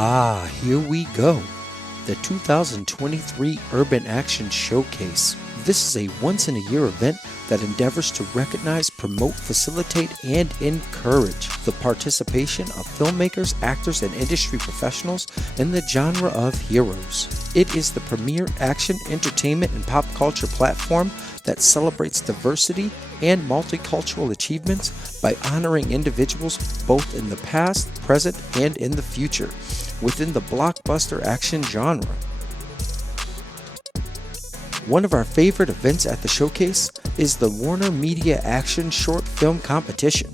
Ah, here we go. The 2023 Urban Action Showcase. This is a once-in-a-year event that endeavors to recognize, promote, facilitate, and encourage the participation of filmmakers, actors, and industry professionals in the genre of heroes. It is the premier action, entertainment, and pop culture platform that celebrates diversity and multicultural achievements by honoring individuals both in the past, present, and in the future within the blockbuster action genre. One of our favorite events at the showcase is the Warner Media Action Short Film Competition.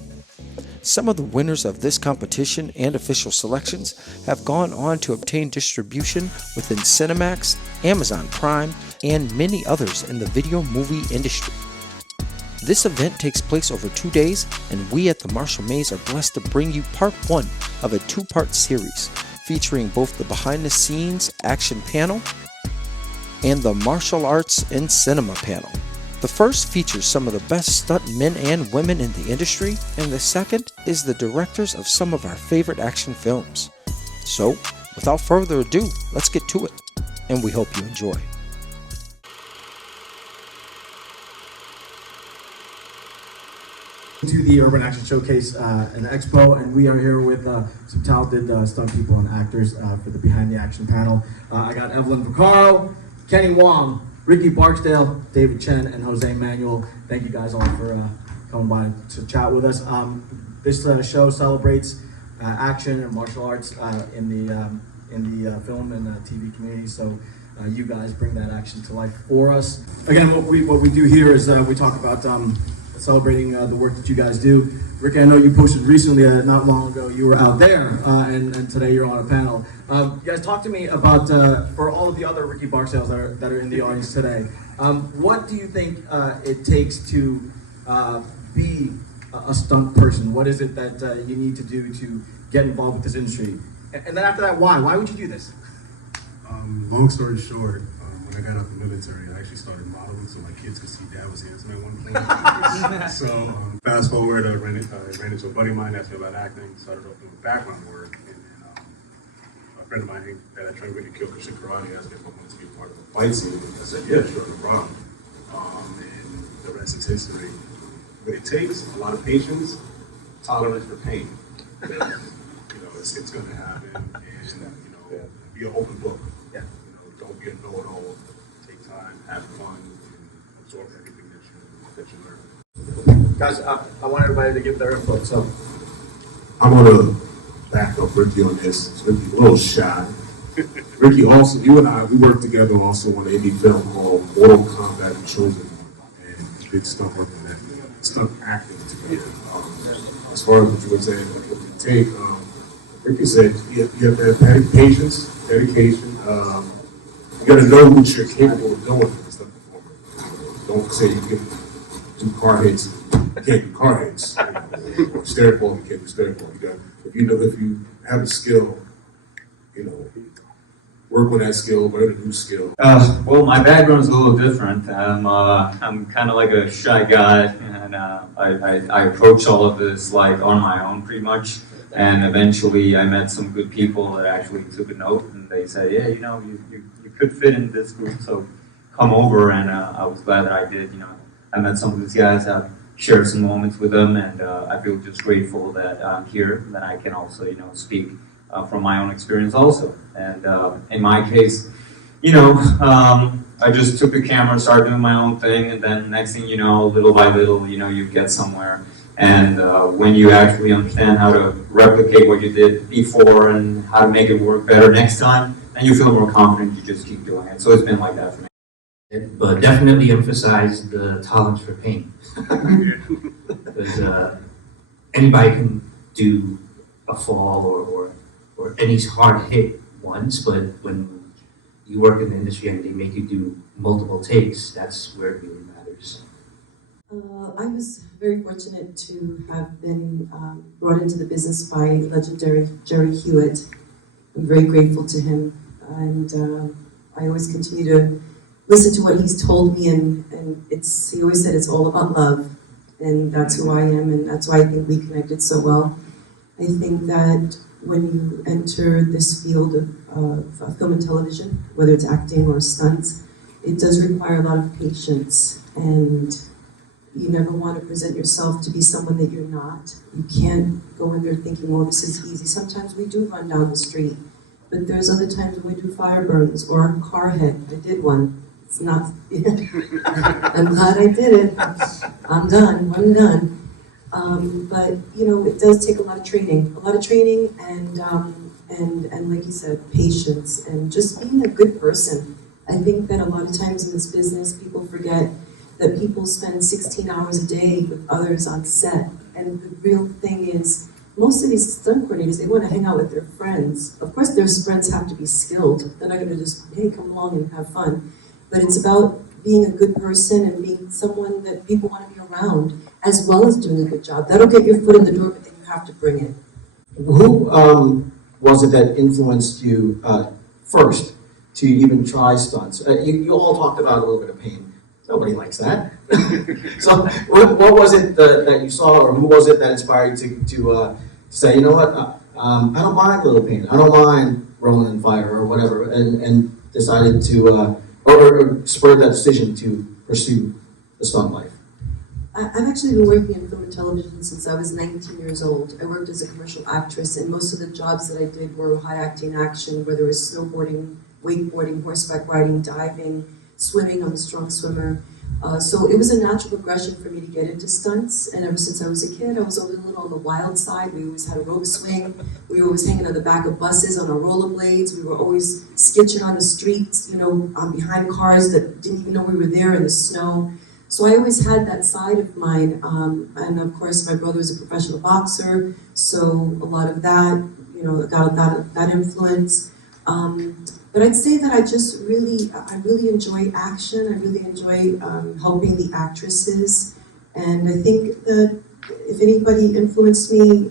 Some of the winners of this competition and official selections have gone on to obtain distribution within Cinemax, Amazon Prime, and many others in the video movie industry. This event takes place over 2 days, and we at the Marshall Maze are blessed to bring you part 1 of a 2-part series featuring both the behind-the-scenes action panel and the martial arts and cinema panel. The first features some of the best stunt men and women in the industry, and the second is the directors of some of our favorite action films. So, without further ado, let's get to it, and we hope you enjoy. To the Urban Action Showcase and Expo, and we are here with some talented stunt people and actors for the Behind the Action panel. I got Evelyn Vaccaro, Kenny Wong, Ricky Barksdale, David Chen, and Jose Manuel. Thank you guys all for coming by to chat with us. This show celebrates action and martial arts in the film and TV community. So you guys bring that action to life for us. Again, what we do here is we talk about celebrating the work that you guys do. Ricky, I know you posted recently, not long ago, you were out there, and today you're on a panel. You guys, talk to me about, for all of the other Ricky Barksdales that are in the audience today, what do you think it takes to be a stunt person? What is it that you need to do to get involved with this industry? And then after that, why? Why would you do this? Long story short, when I got out the military, I actually started modeling so my kids could see dad was handsome at one point. So fast forward, I ran into a buddy of mine, asked me about acting, started off doing background work, and then a friend of mine that I trained with in Kyokushin Karate asked me if I wanted to be a part of a fight scene. I said, yeah, sure, no problem. And the rest is history. But it takes a lot of patience, tolerance for pain. It's going to happen, and be an open book. Don't be a know-it-all. Take time, have fun, and absorb everything that you learn. Guys, I want everybody to give their input. So I'm gonna back up Ricky on this. Ricky's a little shy. Ricky also, you and I, we worked together also on an indie film called Mortal Kombat Chosen, and big stuff working that, stuff acting together. As far as what you were saying, what you take, Ricky said you have to have patience, dedication. You got to know what you're capable of doing as a stunt performer. Don't say you can do car hits. You can't do car hits. Or stereo ball, you can't do stereo ball. If you have a skill, work on that skill, learn a new skill. Well, my background is a little different. I'm kind of like a shy guy, and I approach all of this like on my own, pretty much. And eventually, I met some good people that actually took a note, and they said, "Yeah, you could fit in this group, so come over." And I was glad that I did. I met some of these guys. I've shared some moments with them, and I feel just grateful that I'm here, that I can also, speak from my own experience also. And in my case, I just took the camera and started doing my own thing, and then next thing you know, little by little, you get somewhere. And when you actually understand how to replicate what you did before and how to make it work better next time, then you feel more confident, you just keep doing it. So it's been like that for me. But definitely emphasize the tolerance for pain. Because anybody can do a fall or any hard hit once, but when you work in the industry and they make you do multiple takes, that's where it really matters. I was very fortunate to have been brought into the business by legendary Jerry Hewitt. I'm very grateful to him, and I always continue to listen to what he's told me, and he always said it's all about love, and that's who I am, and that's why I think we connected so well. I think that when you enter this field of film and television, whether it's acting or stunts, it does require a lot of patience, and you never want to present yourself to be someone that you're not. You can't go in there thinking, well, this is easy. Sometimes we do run down the street, but there's other times when we do fire burns or a car hit. I did one. It's not, I'm glad I did it. I'm done, one and done. But you know, it does take a lot of training, and like you said, patience, and just being a good person. I think that a lot of times in this business, people forget that people spend 16 hours a day with others on set, and the real thing is, most of these stunt coordinators, they want to hang out with their friends. Of course, their friends have to be skilled. They're not going to just, hey, come along and have fun. But it's about being a good person and being someone that people want to be around, as well as doing a good job. That'll get your foot in the door, but then you have to bring it. Who was it that influenced you first to even try stunts? You all talked about a little bit of pain. Nobody likes that. So what was it that you saw, or who was it that inspired you to say, you know what, I don't mind a little pain. I don't mind rolling in fire or whatever, and decided to, or spurred that decision to pursue the stunt life? I've actually been working in film and television since I was 19 years old. I worked as a commercial actress, and most of the jobs that I did were high acting action, whether it was snowboarding, wakeboarding, horseback riding, diving, swimming. I'm a strong swimmer. So it was a natural progression for me to get into stunts, and ever since I was a kid, I was always a little on the wild side. We always had a rope swing. We were always hanging on the back of buses on our rollerblades. We were always sketching on the streets, you know, behind cars that didn't even know we were there in the snow. So I always had that side of mine, and of course my brother is a professional boxer, so a lot of that, you know, got that influence. But I'd say that I really enjoy action. I really enjoy helping the actresses, and I think that if anybody influenced me,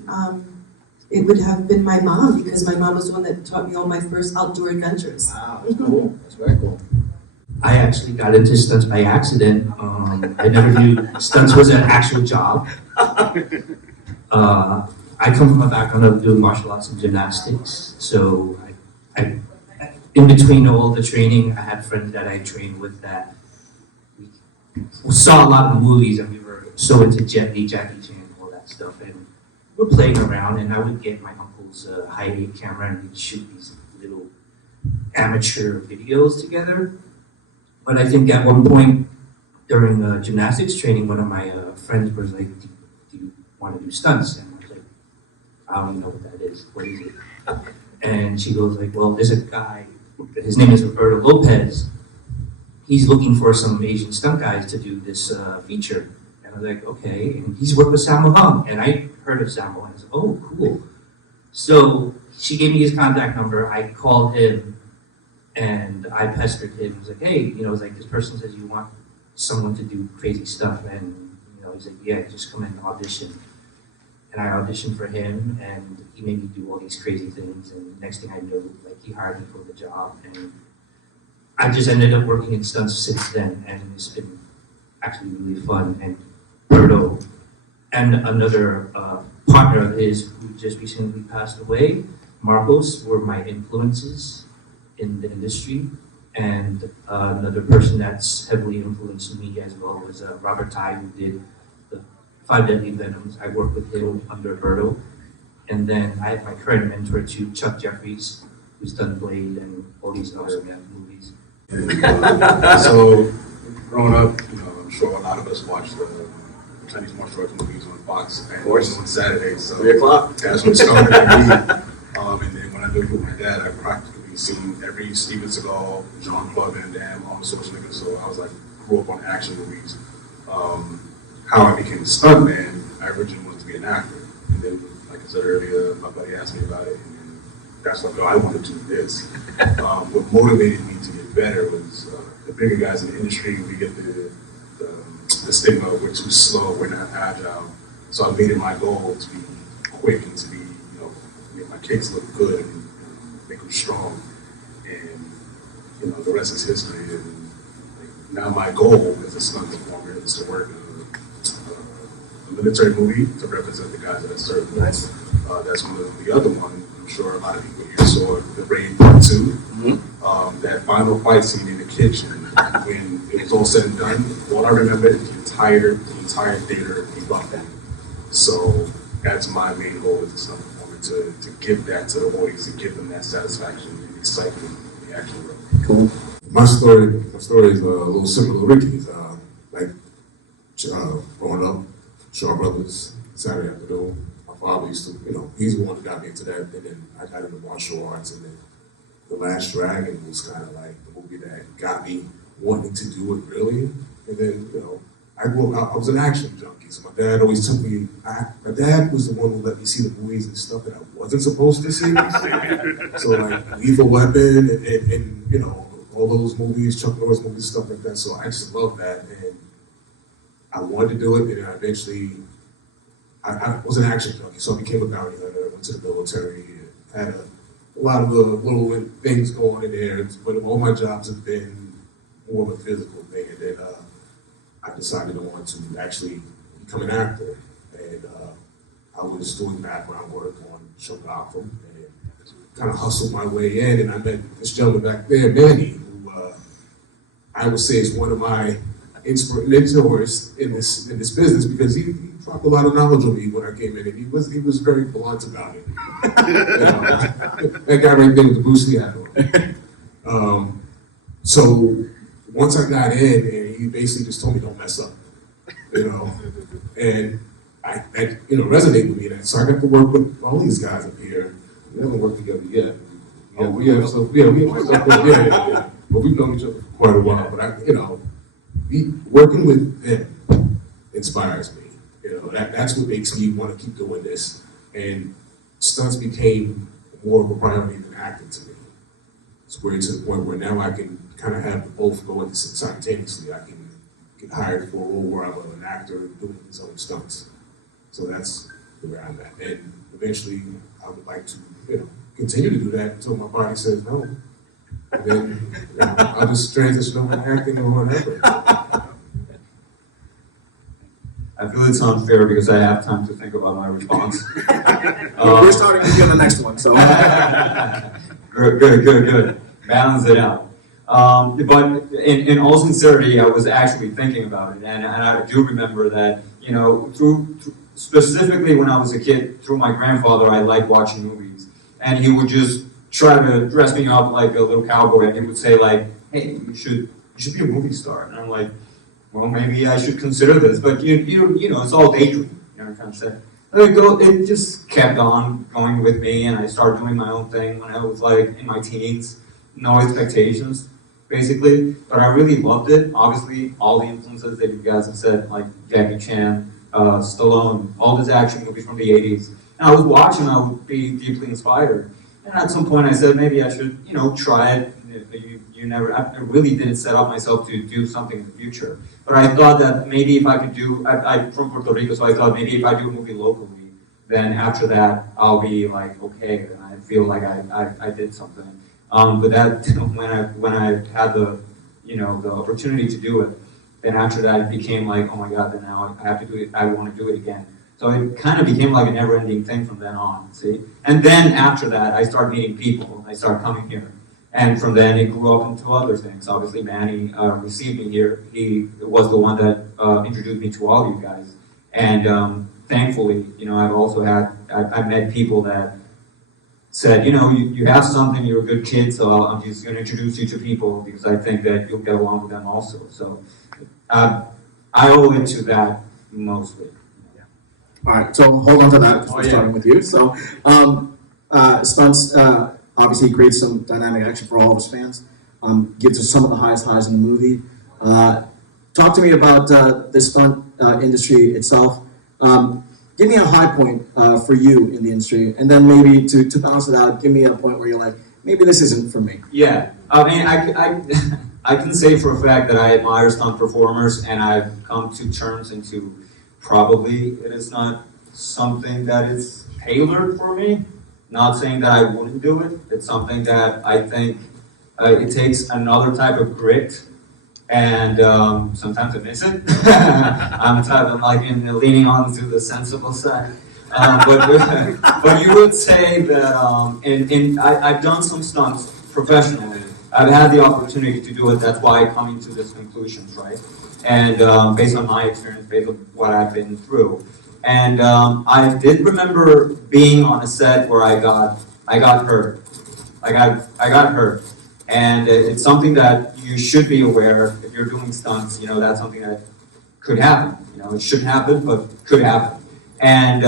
it would have been my mom, because my mom was the one that taught me all my first outdoor adventures. Wow, that's cool. That's very cool. I actually got into stunts by accident. I never knew stunts was an actual job. I come from a background of doing martial arts and gymnastics, so I in between all the training, I had friends that I trained with that we saw a lot of movies, and we were so into Jet Li, Jackie Chan, and all that stuff, and we're playing around, and I would get my uncle's high-8 camera, and we'd shoot these little amateur videos together. But I think at one point during gymnastics training, one of my friends was like, do you want to do stunts? And I was like, I don't even know what that is. What is it? And she goes like, well, there's a guy, his name is Roberto Lopez. He's looking for some Asian stunt guys to do this feature. And I was like, okay. And he's worked with Sammo Hung. And I heard of Sammo. And I was like, oh, cool. So she gave me his contact number. I called him. And I pestered him. I was like, hey, you know, it's like, this person says you want someone to do crazy stuff. And, you know, he's like, yeah, just come and audition. And I auditioned for him, and he made me do all these crazy things. And the next thing I knew, like, he hired me for the job. And I just ended up working in stunts since then. And it's been actually really fun. And Berto and another partner of his who just recently passed away, Marcos, were my influences in the industry, and another person that's heavily influenced me as well was Robert Ty, who did the 5 Deadly Venoms. I worked with him under Berto, and then I have my current mentor too, Chuck Jeffries, who's done Blade and all these other movies. So, growing up, you know, I'm sure a lot of us watched the Chinese martial arts movies on Fox and on Saturdays. So 3 o'clock. that's what started for me. And then when I lived with my dad, I practically seen every Steven Seagal, Jean-Claude Van Damme, Arnold Schwarzenegger. So I was like, grew up on action movies. How I became a stuntman, I originally wanted to be an actor. And then, like I said earlier, my buddy asked me about it, and that's like, oh, I want to do this. What motivated me to get better was the bigger guys in the industry, we get the stigma of we're too slow, we're not agile. So I made it my goal to be quick and to be, you know, make my kicks look good and make them strong. And, you know, the rest is history. And now my goal as a stunt performer is to work a military movie to represent the guys that I serve. Nice. That's one of the other one. I'm sure a lot of people here saw The Raid Part 2. That final fight scene in the kitchen, when it was all said and done, all I remember is the entire theater erupted. So that's my main goal with the stunt performer, to give that to the audience, to give them that satisfaction and excitement in the actual room. Cool. My story is a little similar to Ricky's. Growing up, Shaw Brothers, Saturday afternoon, my father used to, he's the one who got me into that, and then I got into martial arts, and then The Last Dragon was kind of like the movie that got me wanting to do it really. And then, I grew up, I was an action junkie, so my dad always took me, my dad was the one who let me see the movies and stuff that I wasn't supposed to see. So like Lethal Weapon and all those movies, Chuck Norris movies, stuff like that. So I just love that, and I wanted to do it, and I eventually, I was an action junkie, so I became a bounty hunter, went to the military, had a lot of the little things going in there, but all my jobs have been more of a physical thing, and then I decided I wanted to actually become an actor, and I was doing background work on Show Gotham, and kind of hustled my way in, and I met this gentleman back there, Manny, who I would say is one of my mentors in this business, because he dropped a lot of knowledge on me when I came in, and he was very blunt about it. That guy right there with the Bruce Lee hat on. So once I got in, and he basically just told me don't mess up, and that resonated with me. And so I got to work with all these guys up here. We haven't worked together yet. But we've known each other for quite a while. But working with them inspires me. That's what makes me want to keep doing this. And stunts became more of a priority than acting to me. It's where to the point where now I can kind of have both going simultaneously. I can get hired for a role where I'm an actor doing his own stunts. So that's where I'm at. And eventually, I would like to, continue to do that until my body says no. And then I'll just transition over to acting or whatever. I feel it's unfair because I have time to think about my response. We're starting to get the next one, so. Good. Balance it out. But in all sincerity, I was actually thinking about it, and I do remember that, through specifically when I was a kid, through my grandfather, I liked watching movies, and he would just try to dress me up like a little cowboy, and he would say like, "Hey, you should be a movie star," and I'm like, well, maybe I should consider this, but it's all daydream. You know what I'm trying to say? It just kept on going with me, and I started doing my own thing when I was like in my teens. No expectations, basically, but I really loved it. Obviously, all the influences that you guys have said, like Jackie Chan, Stallone, all these action movies from the 80s. And I was watching, I would be deeply inspired. And at some point I said, maybe I should, try it. I really didn't set up myself to do something in the future. But I thought that maybe if I could I'm from Puerto Rico, so I thought maybe if I do a movie locally, then after that, I'll be like, okay, and I feel like I did something. But that, when I had the opportunity to do it, then after that it became like, oh my God, then now I have to do it, I want to do it again. So it kind of became like a never-ending thing from then on, see? And then after that, I started meeting people, I started coming here. And from then it grew up into other things. Obviously, Manny received me here. He was the one that introduced me to all you guys. And thankfully, I've met people that said, you have something, you're a good kid, so I'm just going to introduce you to people because I think that you'll get along with them also. So I owe it to that mostly. All right, so hold on to that because we're starting with you. So, stunts obviously creates some dynamic action for all of us fans. Gives us some of the highest highs in the movie. Talk to me about the stunt industry itself. Give me a high point for you in the industry, and then maybe to balance it out, give me a point where you're like, maybe this isn't for me. Yeah, I mean, I can say for a fact that I admire stunt performers, and I've come to terms into probably it is not something that is tailored for me. Not saying that I wouldn't do it. It's something that I think it takes another type of grit, and sometimes I miss it. I'm like leaning on to the sensible side. But you would say that, I've done some stunts professionally. I've had the opportunity to do it. That's why I come into these conclusions, right? And based on my experience, based on what I've been through, and I did remember being on a set where I got hurt. I got hurt, and it's something that you should be aware if you're doing stunts. You know, that's something that could happen. You know, it shouldn't happen, but could happen. And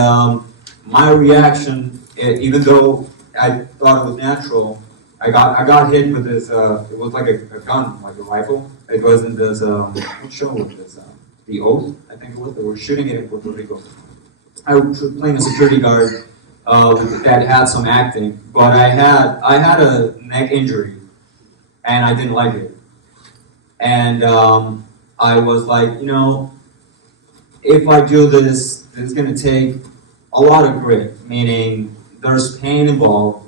my reaction, even though I thought it was natural, I got hit with this. It was like a gun, like a rifle. It wasn't this. What show was this? The Oath, I think it was. They were shooting it in Puerto Rico. I was playing a security guard that had some acting, but I had a neck injury, and I didn't like it. And I was like, you know, if I do this, it's going to take a lot of grit, meaning there's pain involved,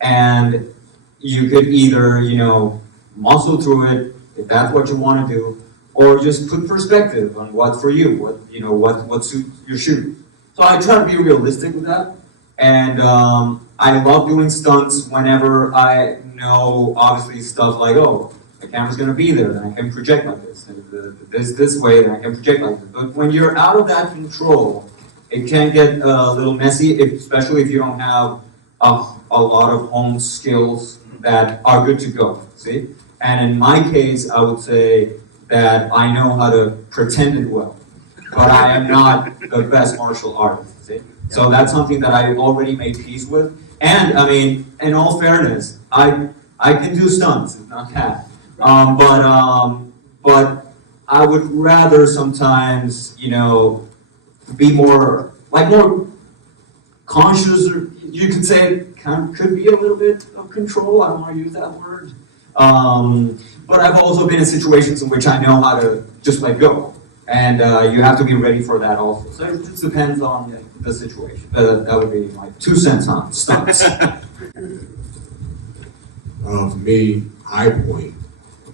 and you could either, you know, muscle through it, if that's what you want to do, or just put perspective on what's for you, what suits your shoot. So I try to be realistic with that, and I love doing stunts whenever I know, obviously, stuff like, oh, the camera's going to be there, then I can project like this, and this way, then I can project like this. But when you're out of that control, it can get a little messy, especially if you don't have a lot of home skills that are good to go, see? And in my case, I would say that I know how to pretend it well, but I am not the best martial artist, see? So that's something that I already made peace with. And, I mean, in all fairness, I can do stunts, it's not that. But I would rather sometimes, you know, be more conscious, or you could say it could be a little bit of control. I don't want to use that word. But I've also been in situations in which I know how to just let go. And you have to be ready for that also. So it just depends on the situation. That would be my 2 cents on stunts. For me, high point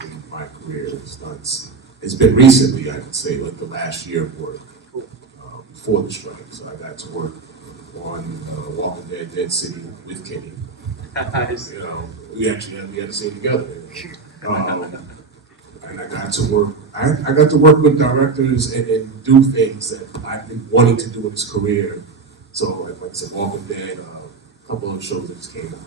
in my career in stunts, it's been recently, I could say, like the last year of work before the strike. So I got to work on Walking Dead, Dead City with Kenny. You know, we had to scene together. And I got to work. I got to work with directors and do things that I've been wanting to do in his career. So, like I said, Walking Dead, a couple of shows that just came out.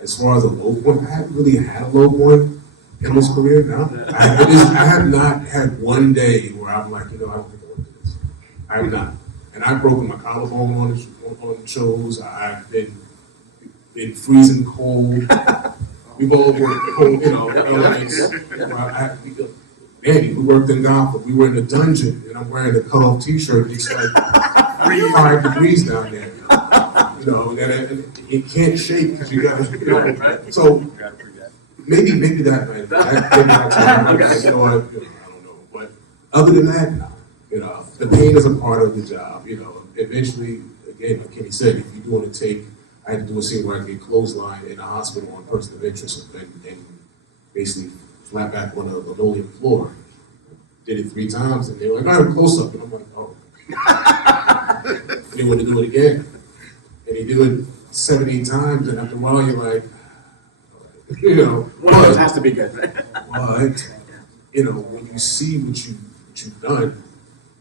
As far as a low point, I haven't really had a low point in this career. No, I have not had one day where I'm like, you know, I don't think I want to do this. I have not. And I've broken my collarbone on shows. I've been in freezing cold. We've all worked cold, you know, Manny, we worked in Gotham. We were in a dungeon, and I'm wearing a cut-off T-shirt. It's like 5 degrees down there. You know, and it can't shake because you got to, you know. So maybe that might, you know, I don't know. But other than that, no. You know, the pain is a part of the job. You know, eventually, again, like Kenny said, if you want to take, I had to do a scene where I get clothesline in a hospital on person of interest and basically flat back on a linoleum floor. Did it 3 times, and they were like, "All right, close up," and I'm like, "Oh." They want to do it again, and he do it 7, 8 times, and after a while, you're like, you know, one of those has to be good. But you know, when you see what you've done,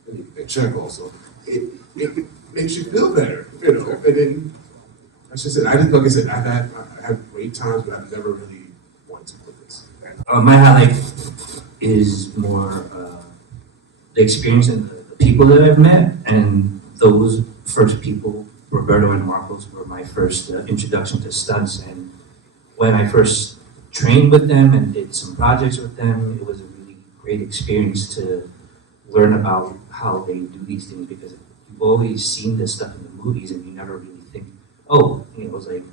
and you get that check also, it makes you feel better, you know, and then. That's just it. Like I said, I've had great times, but I've never really wanted to quit this. My highlight is more the experience and the people that I've met, and those first people, Roberto and Marcos, were my first introduction to stunts. And when I first trained with them and did some projects with them, it was a really great experience to learn about how they do these things, because you've always seen this stuff in the movies and you never really think, oh, it was like,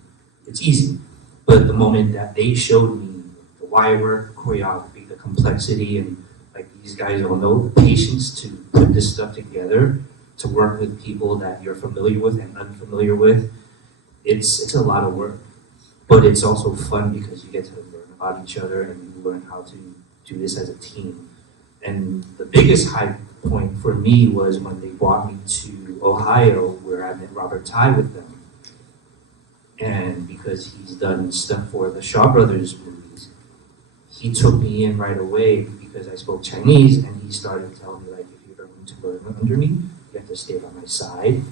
it's easy. But the moment that they showed me the wire work, choreography, the complexity, and like these guys all know, the patience to put this stuff together, to work with people that you're familiar with and unfamiliar with, it's a lot of work. But it's also fun because you get to learn about each other and you learn how to do this as a team. And the biggest high point for me was when they brought me to Ohio, where I met Robert Ty with them. And because he's done stuff for the Shaw Brothers movies, he took me in right away because I spoke Chinese, and he started telling me, like, if you're going to learn under me, you have to stay by my side,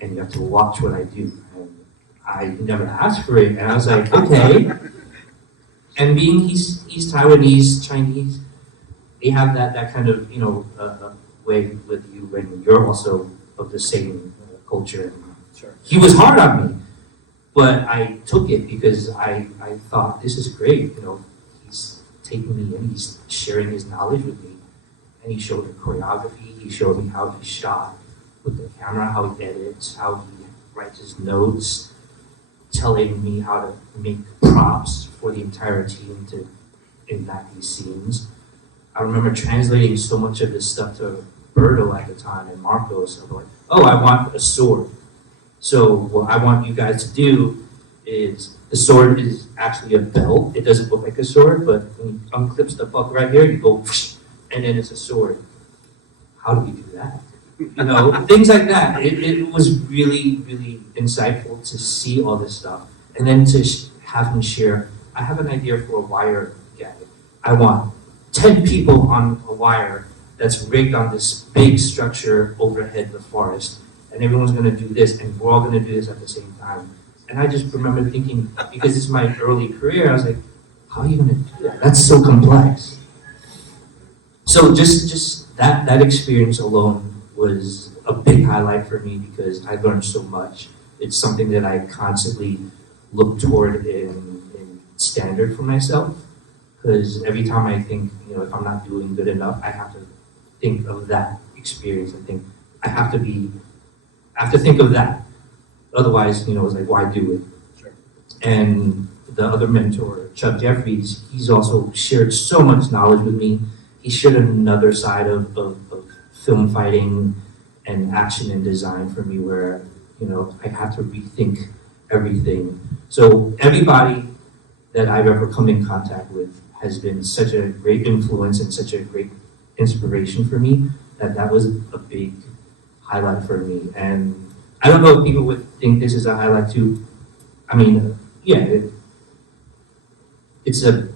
and you have to watch what I do. And I never asked for it, and I was like, okay. And being he's Taiwanese, Chinese, they have that kind of, you know, way with you when you're also of the same culture. Sure. He was hard on me, but I took it because I thought, this is great, you know, he's taking me in, he's sharing his knowledge with me, and he showed me choreography, he showed me how he shot with the camera, how he edits, how he writes his notes, telling me how to make props for the entire team to enact these scenes. I remember translating so much of this stuff to Berto at the time and Marcos. I'm like, oh, I want a sword. So what I want you guys to do is, the sword is actually a belt. It doesn't look like a sword, but when you unclip the buckle right here, you go, whoosh, and then it's a sword. How do we do that? You know, things like that. It was really, really insightful to see all this stuff. And then to have him share, I have an idea for a wire gag. I want 10 people on a wire that's rigged on this big structure overhead the forest, and everyone's gonna do this, and we're all gonna do this at the same time. And I just remember thinking, because it's my early career, I was like, how are you gonna do that? That's so complex. So just that experience alone was a big highlight for me because I learned so much. It's something that I constantly look toward in standard for myself. Because every time I think, you know, if I'm not doing good enough, I have to think of that experience and think, I have to think of that. Otherwise, you know, it's like, why do it? Sure. And the other mentor, Chuck Jeffries, he's also shared so much knowledge with me. He shared another side of film fighting and action and design for me where, you know, I have to rethink everything. So everybody that I've ever come in contact with has been such a great influence and such a great inspiration for me that was a big highlight for me. And I don't know if people would think this is a highlight too. I mean, yeah, it's a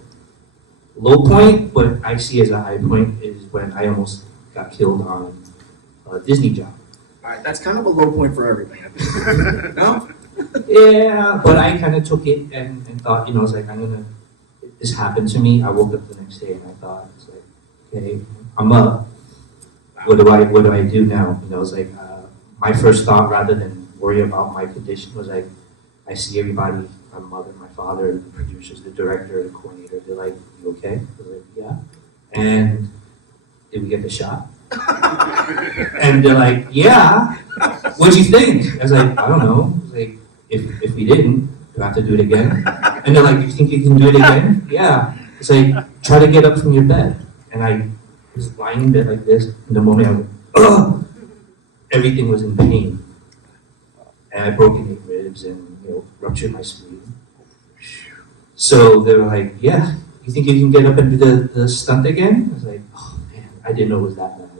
low point, but I see as a high point is when I almost got killed on a Disney job. All right, that's kind of a low point for everything, I think. No? Yeah, but I kind of took it and thought, you know, it's like, this happened to me. I woke up the next day and I thought, it's like, okay, I'm up. What do I do now? You know, it's like, my first thought, rather than worry about my condition, was like, I see everybody, my mother, my father, the producers, the director, the coordinator, they're like, you okay? I was like, yeah. And did we get the shot? And they're like, yeah. What'd you think? I was like, I don't know. I was like, if we didn't, do I have to do it again? And they're like, you think you can do it again? Yeah. It's like, try to get up from your bed. And I was lying in bed like this, and the moment I was like, ugh, everything was in pain. And I broke 8 ribs and, you know, ruptured my spleen. So they were like, yeah, you think you can get up and do the stunt again? I was like, oh man, I didn't know it was that bad.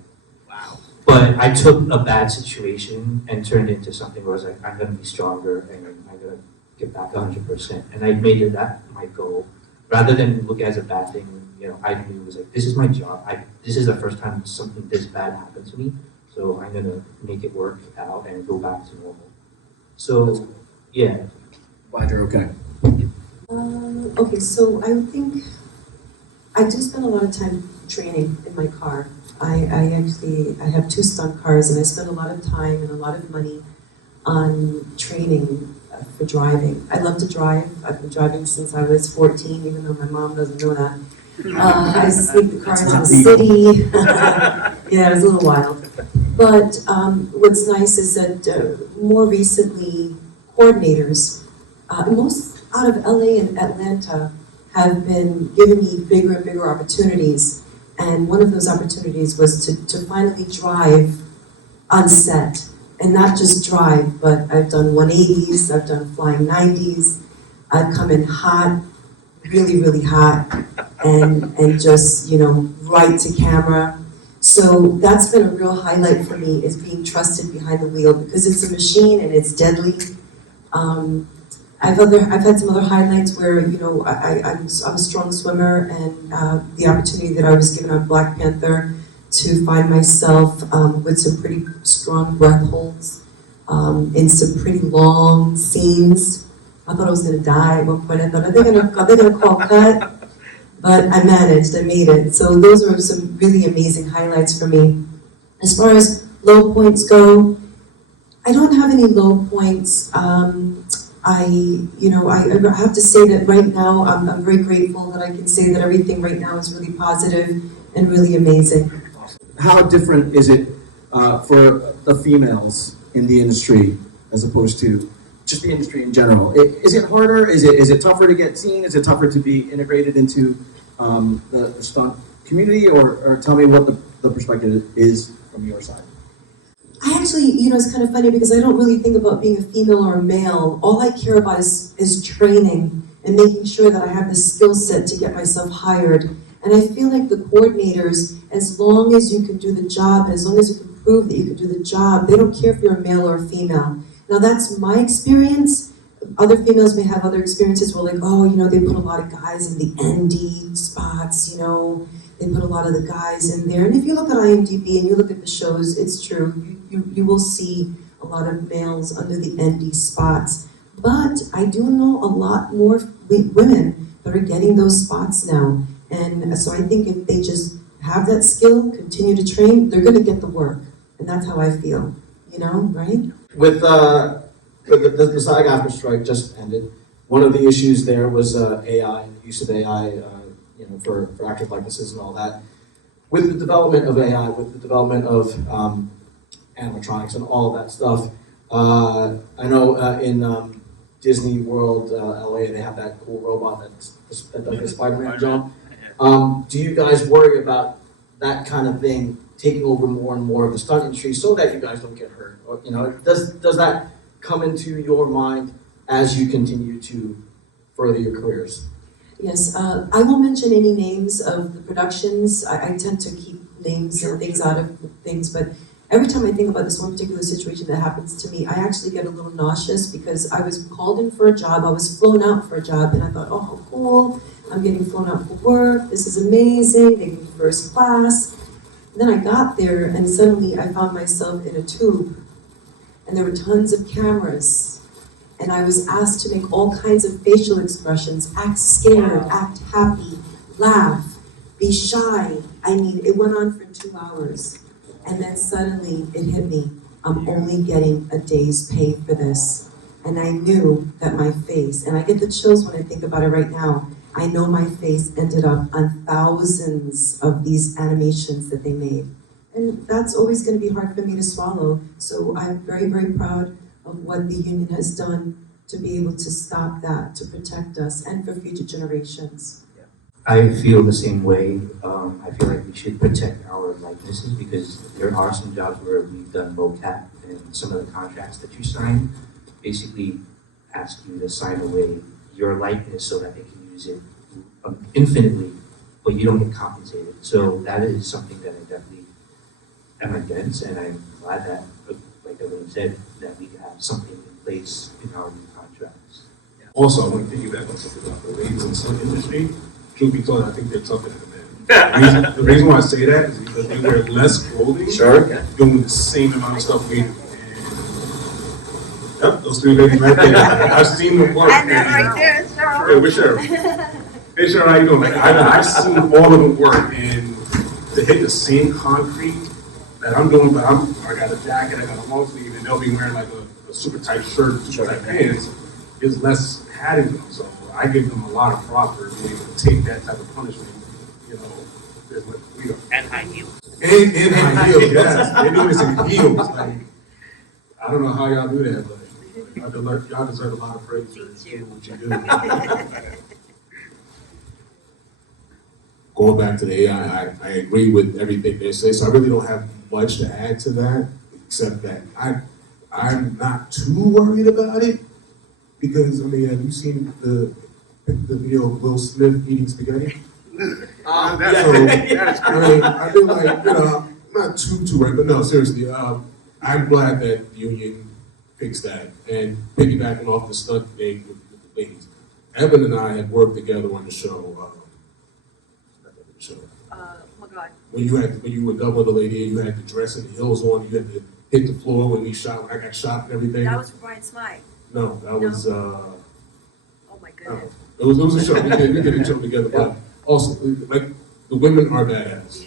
Wow. But I took a bad situation and turned it into something where I was like, I'm gonna be stronger and I'm gonna get back 100%. And I made it that my goal. Rather than look at it as a bad thing, you know, I knew it was like, this is my job. This is the first time something this bad happened to me. So I'm gonna make it work out and go back to normal. So, yeah. Glad you're okay. Okay, so I think I do spend a lot of time training in my car. I have 2 stunt cars, and I spend a lot of time and a lot of money on training for driving. I love to drive. I've been driving since I was 14, even though my mom doesn't know that. I sneak the cars in the city. Yeah, it was a little wild. But what's nice is that more recently, coordinators, most out of LA and Atlanta, have been giving me bigger and bigger opportunities. And one of those opportunities was to finally drive on set. And not just drive, but I've done 180s, I've done flying 90s, I've come in hot, really, really hot and just, you know, right to camera. So that's been a real highlight for me, is being trusted behind the wheel, because it's a machine and it's deadly. I've had some other highlights where, you know, I'm a strong swimmer, and the opportunity that I was given on Black Panther to find myself with some pretty strong breath holds in some pretty long scenes. I thought I was gonna die at one point. I thought, are they gonna call cut? But I managed, I made it. So those were some really amazing highlights for me. As far as low points go, I don't have any low points. I have to say that right now, I'm very grateful that I can say that everything right now is really positive and really amazing. How different is it for the females in the industry as opposed to just the industry in general? Is it harder? Is it tougher to get seen? Is it tougher to be integrated into the stunt community? Or tell me what the perspective is from your side. I actually, you know, it's kind of funny because I don't really think about being a female or a male. All I care about is training and making sure that I have the skill set to get myself hired. And I feel like the coordinators, as long as you can do the job, as long as you can prove that you can do the job, they don't care if you're a male or a female. Now that's my experience. Other females may have other experiences where, like, oh, you know, they put a lot of guys in the ND spots, you know, they put a lot of the guys in there. And if you look at IMDb and you look at the shows, it's true. You will see a lot of males under the ND spots. But I do know a lot more women that are getting those spots now. And so I think if they just have that skill, continue to train, they're gonna get the work. And that's how I feel, you know, right? With the SAG-AFTRA strike just ended, one of the issues there was AI, the use of AI, for actors' likenesses and all that. With the development of AI, with the development of animatronics and all of that stuff, I know in Disney World, LA, they have that cool robot that does the Spider-Man jump. Do you guys worry about that kind of thing taking over more and more of the stunt industry so that you guys don't get hurt? Or, you know, does that come into your mind as you continue to further your careers? Yes, I won't mention any names of the productions. I tend to keep names and things out of things, but every time I think about this one particular situation that happens to me, I actually get a little nauseous because I was called in for a job, I was flown out for a job, and I thought, oh, how cool, I'm getting flown out for work, this is amazing, they give me first class. And then I got there, and suddenly I found myself in a tube, and there were tons of cameras. And I was asked to make all kinds of facial expressions, act scared, act happy, laugh, be shy. I mean, it went on for 2 hours. And then suddenly it hit me. I'm only getting a day's pay for this. And I knew that my face, and I get the chills when I think about it right now, I know my face ended up on thousands of these animations that they made. And that's always gonna be hard for me to swallow. So I'm very, very proud of what the union has done to be able to stop that, to protect us, and for future generations. I feel the same way. I feel like we should protect our likenesses because there are some jobs where we've done mocap, and some of the contracts that you sign basically ask you to sign away your likeness so that they can use it infinitely, but you don't get compensated. So that is something that I definitely am against, and I'm glad that, like everyone said, that we have something in place in our new contracts. Also, I want to piggyback on something about the ladies in the stunt industry. Truth be told, I think they're tougher than the men. The reason why I say that is because they wear less clothing, doing the same amount of stuff we do. And, yep, those three ladies right there. I've seen them work. And then right there, Cheryl. Yeah, with Cheryl. Hey Cheryl, how you doing? Like, I've seen all of them work, and to hit the same concrete that I'm doing, but I got a jacket, I got a long sleeve, and they'll be wearing like a super tight shirt, super tight pants, is less padding them. So I give them a lot of props for being able to take that type of punishment, you know, there's what we are. And high heels. And high heels, yes. They do this in heels. Like, I don't know how y'all do that, but y'all deserve a lot of praise for doing what you do. Going back to the AI, I agree with everything they say, so I really don't have much to add to that, except that I'm not too worried about it, because, I mean, have you seen the video of Will Smith eating spaghetti? That's- So, that I mean, I feel like, you know, not too right, but no, seriously, I'm glad that the union fixed that. And piggybacking off the stunt thing with the ladies, Evan and I had worked together on the show. Oh my God. When you were doubling the lady, you had the dress and the heels on, you had to hit the floor when I got shot and everything. That was for Brian Smythe. No, that was Oh my goodness. it was a show. We did a show together, but also like the women are badass.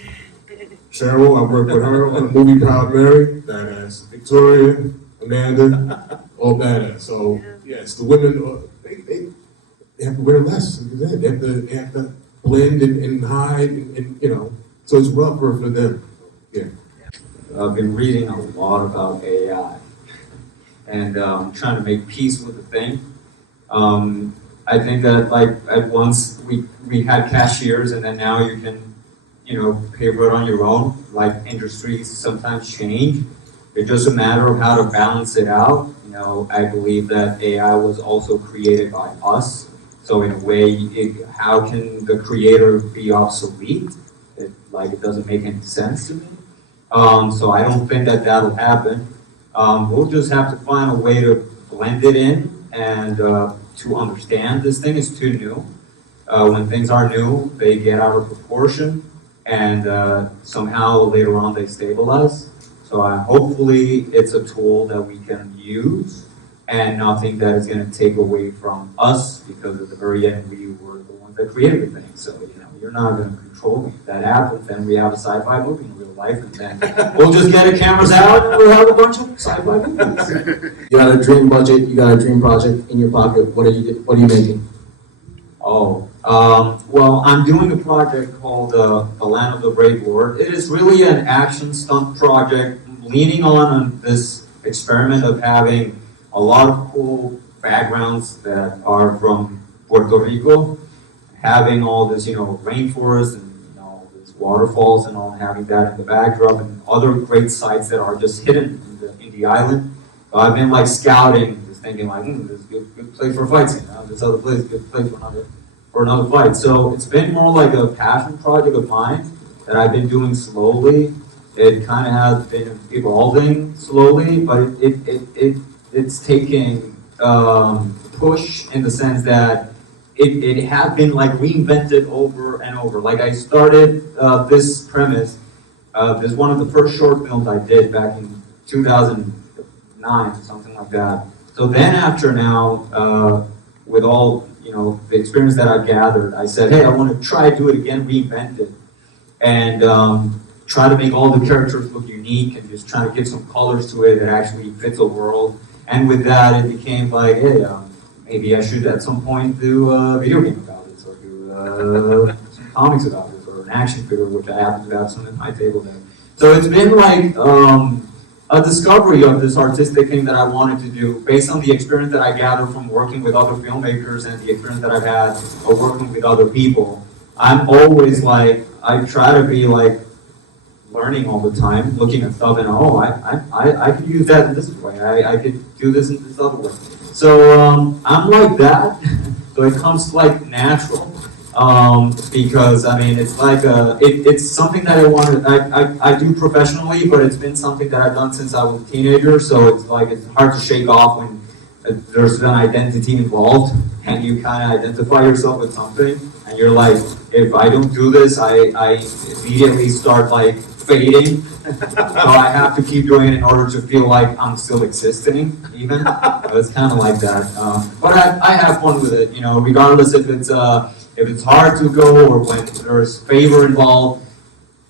Cheryl, I worked with her on the movie Proud Mary, badass. Victoria, Amanda, all badass. So yes, the women they have to wear less. They have to blend and hide and you know. So it's rougher for them. Yeah. I've been reading a lot about AI and trying to make peace with the thing. I think that like at once we had cashiers and then now you can, you know, pay for it on your own. Like industries sometimes change. It's just a matter of how to balance it out. You know, I believe that AI was also created by us. So in a way, how can the creator be obsolete? It doesn't make any sense to me. So I don't think that that'll happen. We'll just have to find a way to blend it in and to understand this thing is too new. When things are new, they get out of proportion and somehow later on they stabilize. So hopefully it's a tool that we can use and nothing that is going to take away from us because at the very end we were the ones that created the thing. So, you know, you're not going to control me. If that happens, then we have a sci-fi movie in real life and then we'll just get the cameras out and we'll have a bunch of sci-fi movies. You got a dream budget, you got a dream project in your pocket. What are you making? Oh, well, I'm doing a project called The Land of the Brave Lord. It is really an action stunt project leaning on this experiment of having a lot of cool backgrounds that are from Puerto Rico, having all this, you know, rainforest and, you know, these waterfalls and all, having that in the backdrop and other great sites that are just hidden in the island. So I've been like scouting, just thinking like, this is a good place for a fight scene. This other place is a good place for another fight. So it's been more like a passion project of mine that I've been doing slowly. It kind of has been evolving slowly, but it's taking push in the sense that it had been like reinvented over and over. Like I started this premise. This is one of the first short films I did back in 2009, something like that. So then after now, with all, you know, the experience that I've gathered, I said, hey, I want to try to do it again, reinvent it, and try to make all the characters look unique and just try to give some colors to it that actually fits a world. And with that, it became like, hey, maybe I should at some point do a video game about it, or do some comics about it, or an action figure, which I happen to have some in my table there. So it's been like a discovery of this artistic thing that I wanted to do based on the experience that I gathered from working with other filmmakers and the experience that I've had of working with other people. I'm always like, I try to be like learning all the time, looking at stuff and I could use that in this way. I could do this in this other way. So I'm like that. So it comes like natural. Because I mean, it's like it's something that I wanted. I do professionally, but it's been something that I've done since I was a teenager. So it's like it's hard to shake off when there's an identity involved, and you kind of identify yourself with something, and you're like, if I don't do this, I immediately start like fading. So I have to keep doing it in order to feel like I'm still existing, even. So it's kind of like that. But I have fun with it, you know, regardless if it's hard to go or when there's favor involved,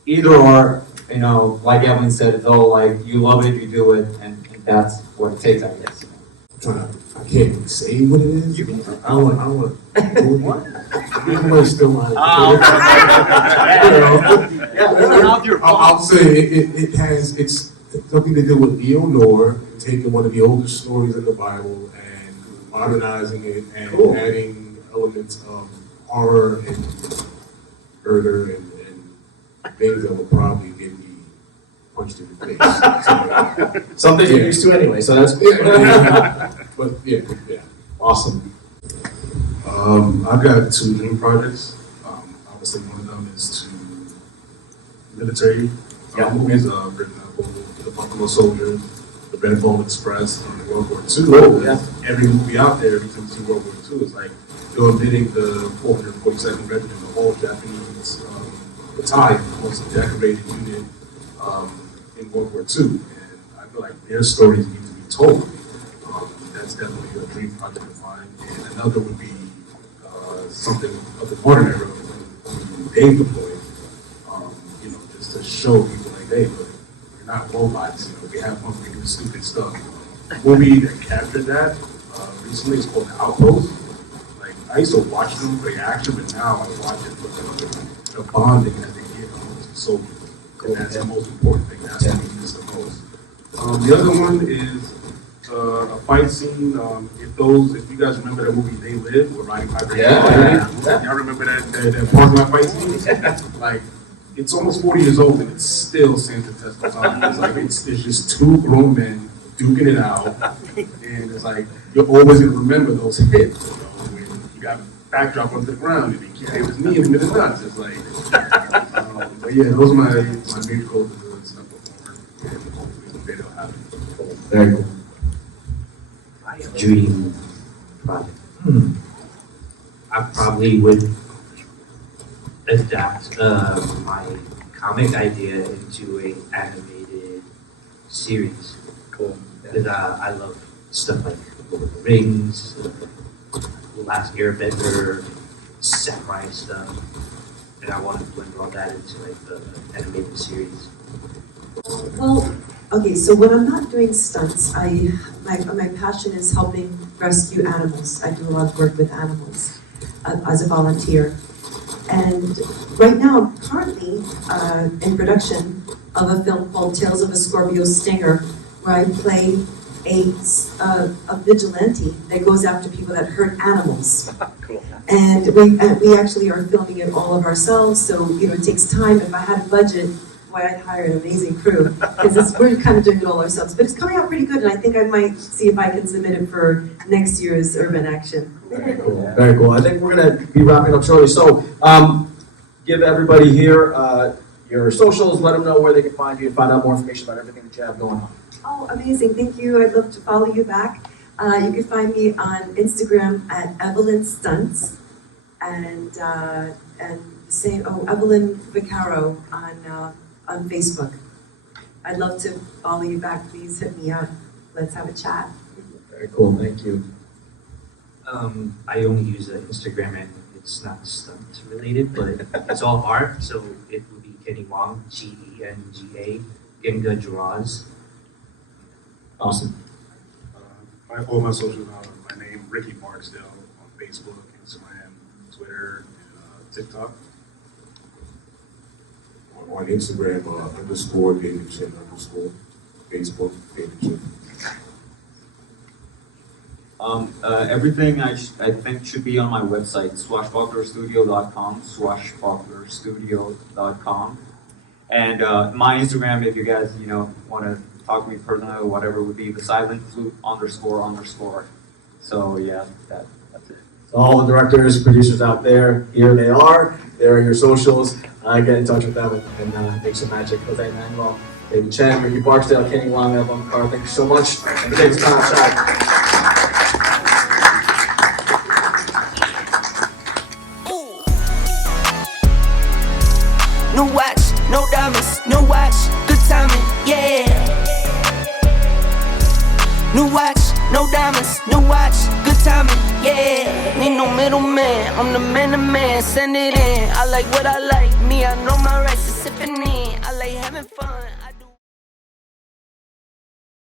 either or, you know, like Evan said, it's all like, you love it, you do it, and that's what it takes, I guess. I can't even say what it is. I want. I'm still on. I'll say it has. It's something to do with neo-noir, taking one of the oldest stories in the Bible and modernizing it and adding elements of horror and murder and things that will probably get me punched in the face. Something you're used to anyway, so that's But yeah. awesome. I've got two dream projects. Obviously, one of them is to military movies. For example, The Buffalo Soldier, The Red Bone Express, World War II. Cool, yeah. Every movie out there, every time you see World War II, is like you're admitting the 442nd Regiment, the whole Japanese battalion, the most decorated unit in World War II. And I feel like their stories need to be told. That's definitely a dream project of mine. And another would be something of the modern era when they deployed, just to show people like, hey, look, we're not robots, we have fun, we do stupid stuff. A movie that captured that recently is called The Outpost. Like, I used to watch them play action, but now I watch it for the bonding that they give amongst the soldiers. And that's the most important thing. That's what we miss the most. The other one is a fight scene. If you guys remember that movie They Live with Roddy Piper. Yeah. Y'all remember that parking lot fight scene? Like, it's almost 40 years old and it still stands the test of time. It's like it's just two grown men duking it out, and it's like you're always gonna remember those hits. When you got backdrop onto the ground and he carried his knee in the middle of nuts. It's like, but yeah, those are my major goals to do and stuff before, and hopefully the video will happen. Very cool. Dream project. I probably would adapt my comic idea into an animated series. Cool. Because I love stuff like Lord of the Rings, The Last Airbender, samurai stuff, and I wanted to blend all that into like the animated series. Well, okay, so when I'm not doing stunts, my passion is helping rescue animals. I do a lot of work with animals as a volunteer. And right now, I'm currently in production of a film called Tales of a Scorpio Stinger, where I play a vigilante that goes after people that hurt animals. Cool. And we actually are filming it all of ourselves, so it takes time. If I had a budget, boy, I'd hire an amazing crew, because we're kind of doing it all ourselves. But it's coming out pretty good, and I think I might see if I can submit it for next year's Urban Action. Very cool. Very cool. I think we're gonna be wrapping up shortly. So, give everybody here your socials. Let them know where they can find you and find out more information about everything that you have going on. Oh, amazing. Thank you. I'd love to follow you back. You can find me on Instagram at Evelyn Stunts and Evelyn Vaccaro on Facebook. I'd love to follow you back. Please hit me up. Let's have a chat. Very cool. Thank you. I only use Instagram, and it's not stunt related, but it's all art, so it would be Kenny Wong, Genga, Genga Draws. Awesome. All my socials are my name, Ricky Barksdale, on Facebook, Instagram, Twitter, and TikTok. On Instagram, _ David Chin _ Facebook, David Chin. Everything I think should be on my website, swashbucklerstudio.com, swashbucklerstudio.com. And my Instagram, if you guys, want to talk to me personally or whatever, would be the silent flute __. So yeah, that's it. So all the directors, producers out there, here they are. There are your socials. Get in touch with them and make some magic. Jose Manuel, David Chen, Ricky Barksdale, Kenny Wong, Evelyn Carr. Thank you so much for taking time outside. No watch, no diamonds, no watch, good timing, yeah. New watch, no diamonds, new watch, good timing, yeah. Need no middleman, I'm the man to man, send it in. I like what I like, me, I know my rights, sipping in. I like having fun.